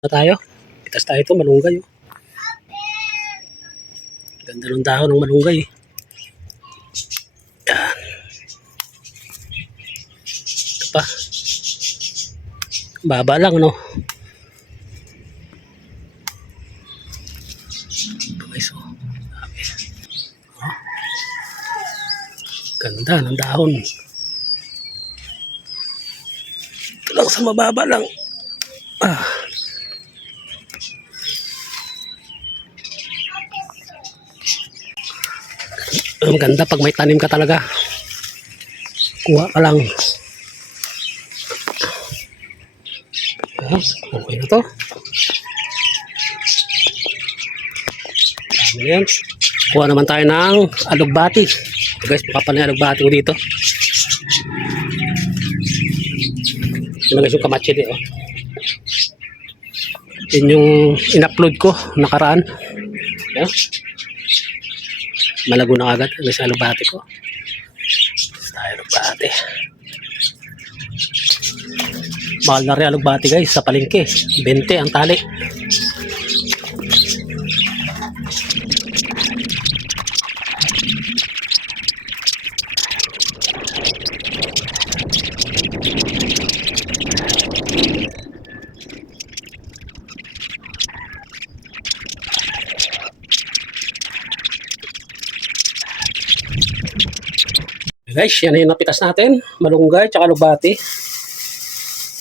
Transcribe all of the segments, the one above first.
Na tayo. Pitas tayo ito, malunggay. Oh. Ganda ng dahon ng malunggay. Yan. Ito pa. Baba lang, no? Okay, so. Okay. Oh. Ganda ng dahon. Ito lang sa mababa lang. Ah. Ang ganda pag may tanim ka talaga. Kuha ka lang. Okay na to. Dami na yan. Kuha naman tayo ng alugbati. Guys, pakapal na yung alugbati ko dito. Yun guys yung kamachili. Oh. Yun yung in-upload ko nakaraan. Yan. Malago na agad guys ang alugbati ko. Tayo alugbati. Mahal na rin alugbati guys sa palengke. 20 ang tali. Guys, yan na yung napitas natin. Malunggay, tsaka alugbati.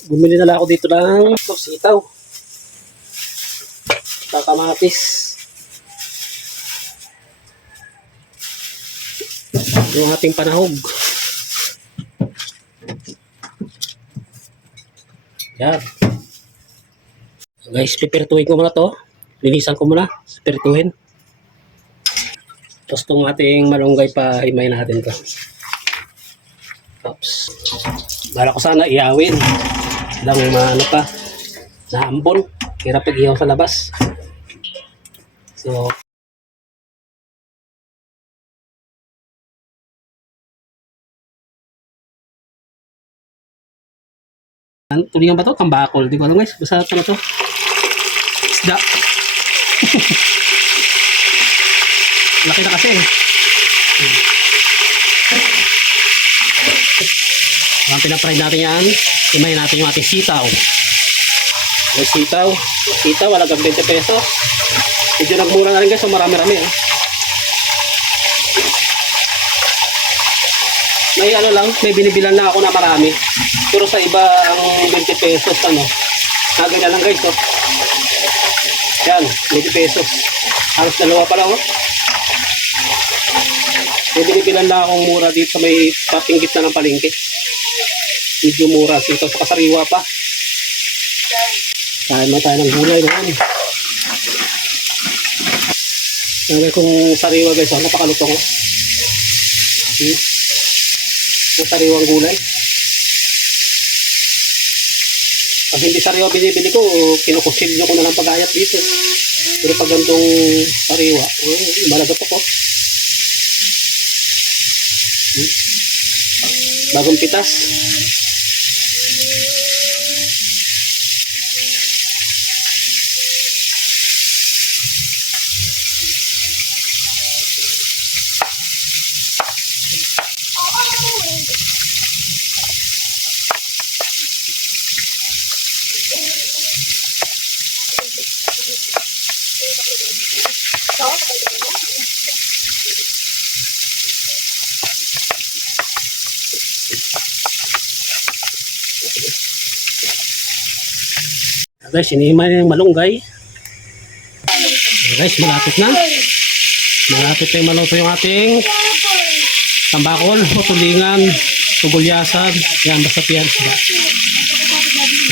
Bumili na lang ako dito ng sitaw. Kamatis. Yung ating panahog. Yan. Guys, pipirtuhin ko muna to. Linisan ko muna. Pipirtuhin. Tapos itong ating malunggay pa himay natin to. Oops. Bala ko sana iawin. Lang ano pa. Naambon. Hirap pag-ihaw sa labas. So, tulingan ba to? Kambakol. Di ko alam guys. Basta ito na to. Isda. Laki na kasi. Ang pinapry natin yan. Imayin natin yung ating sitaw. Yung sitaw. Sitaw, wala kang 20 pesos. Medyo nagmura na rin guys. So marami-rami. Eh. May ano lang. May binibilan na ako na marami. Pero sa iba ang 20 pesos ano. Ganyan lang guys. Oh. Yan. 20 pesos. Halos dalawa pa lang. Oh. May binibilan na akong mura dito sa may patinggit na ng palengke. Medyo mura. Sito sa kasariwa pa. Kain na tayo ng gulay naman. Ngayon kung sariwa guys. Oh, napakalutong. Kung sariwang gulay. Pag hindi sariwa binibili ko, kinukusilyo ko na lang pag-ayat dito. Pero pag gantong sariwa, malagat ako. Bagong pitas. Guys, sinihimay na yung malunggay. Guys, malapit na. Malapit na yung maluto yung ating tambakol, tulingan, tugulyasan. Yan, basta yan.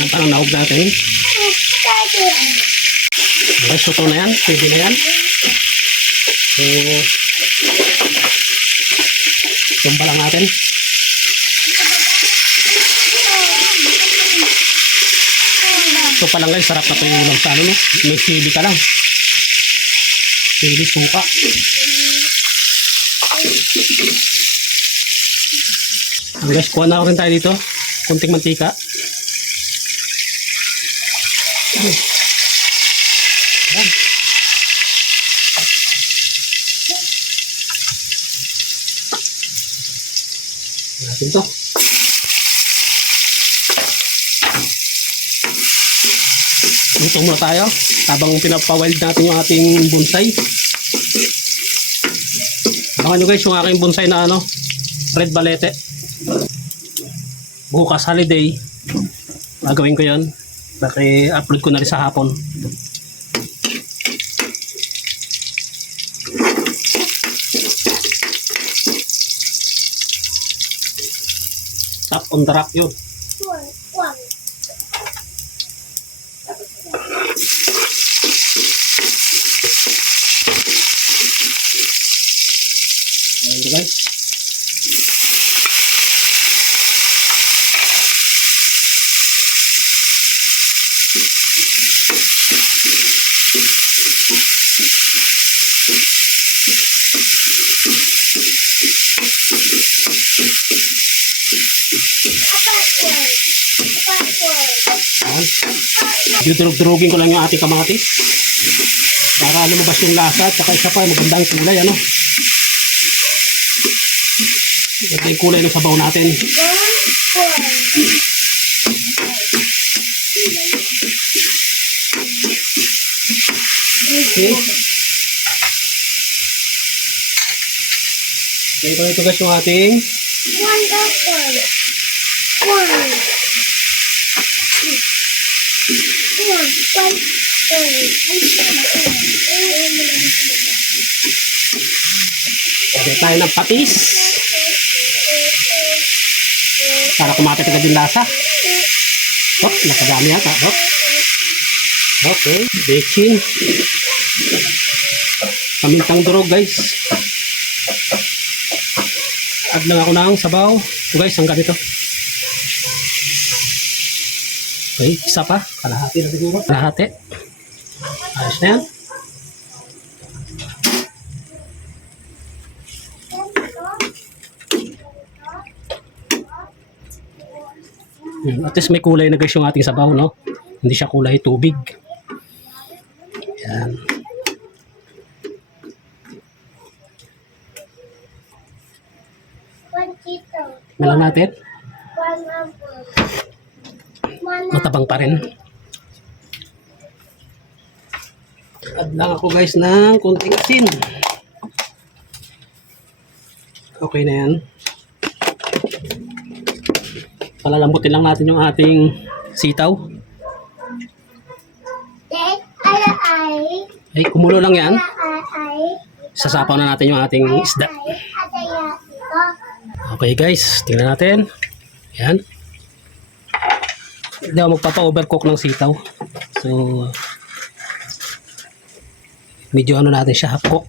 Yan, parang nahog natin. Guys, luto na yan. Pwede na yan. So, tumba lang natin. Ito pa lang guys, sarap na ito yung ulam sa ano, no? May sili ka lang. Sili, suka. Guys, kuha na ako rin tayo dito. Kunting mantika. natin to. Luto muna tayo habang pinapawild natin yung ating bonsai. Abangan nyo guys yung aking bonsai na ano, red balete. Bukas holiday, gagawin ko yun. Upload ko na rin sa hapon. Top on the rock yun. Ayan guys. Dudurog-durugin ko lang yung ating kamatis para lumabas yung lasa at saka isa pa magandang kulay ano. Ito yung kulay ng sabaw natin. Okay. Okay, ito guys yung ating okay, tayo ng patis para kumapit agad yung lasa. Oh, nakadami yata. Oh. Okay, baking. Pamintang durog guys. Add lang ako ng sabaw. Ito guys, ang ganito. Okay, isa pa. Kalahati na siguro. Kalahati. Ayos na yan. At least may kulay na guys yung ating sabaw, no? Hindi siya kulay tubig. Yan. Ngalan natin. Matabang pa rin. Add lang ako guys ng konting asin. Okay na yan. Palalambutin lang natin yung ating sitaw. Ay, kumulo lang yan. Sasapaw na natin yung ating isda. Okay guys, tingnan natin. Yan. Hindi ako magpapa-overcook ng sitaw. So, medyo ano natin siya, half cook.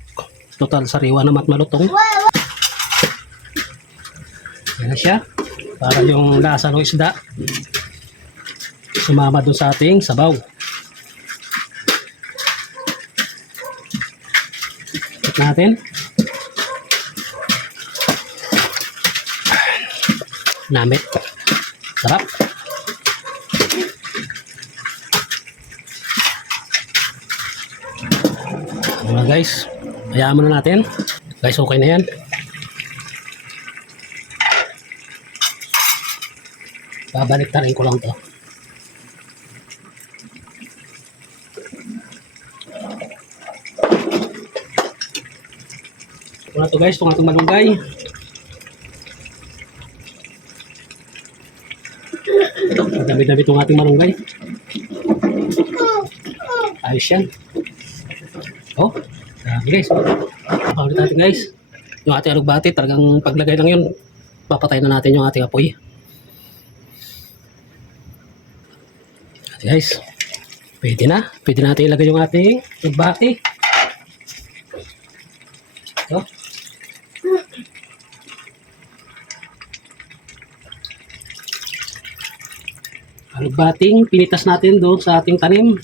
Total, sariwa naman at malutong. Yan na siya. Para yung lasa ng isda sumama dun sa ating sabaw. Ito natin. Namit. Sarap. Mga guys, hayaan mo na natin. Guys, okay na yan. Babalik na rin ko lang to. Ito na to guys, itong atong malunggay. Dami-dami itong ating malunggay. Ayos yan. Oh, dami guys. Paulit natin guys. Yung ating alugbati, talagang paglagay lang yun, papatay na natin yung ating apoy. Guys, pwede na. Pwede natin ilagay yung ating alugbati. Ito. Alugbating pinitas natin doon sa ating tanim.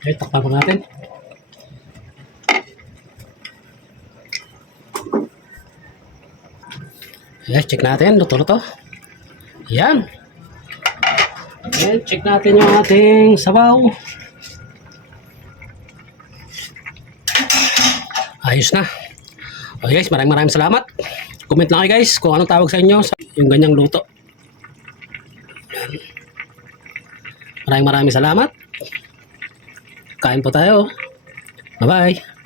Okay, takpan ko natin. Yes, check natin. Luto-luto. Yan. Yan, check natin yung ating sabaw. Ayos na. Okay guys, maraming salamat. Comment lang kayo guys kung anong tawag sa inyo sa yung ganyang luto. Yan. Maraming salamat. Kain po tayo. Bye-bye.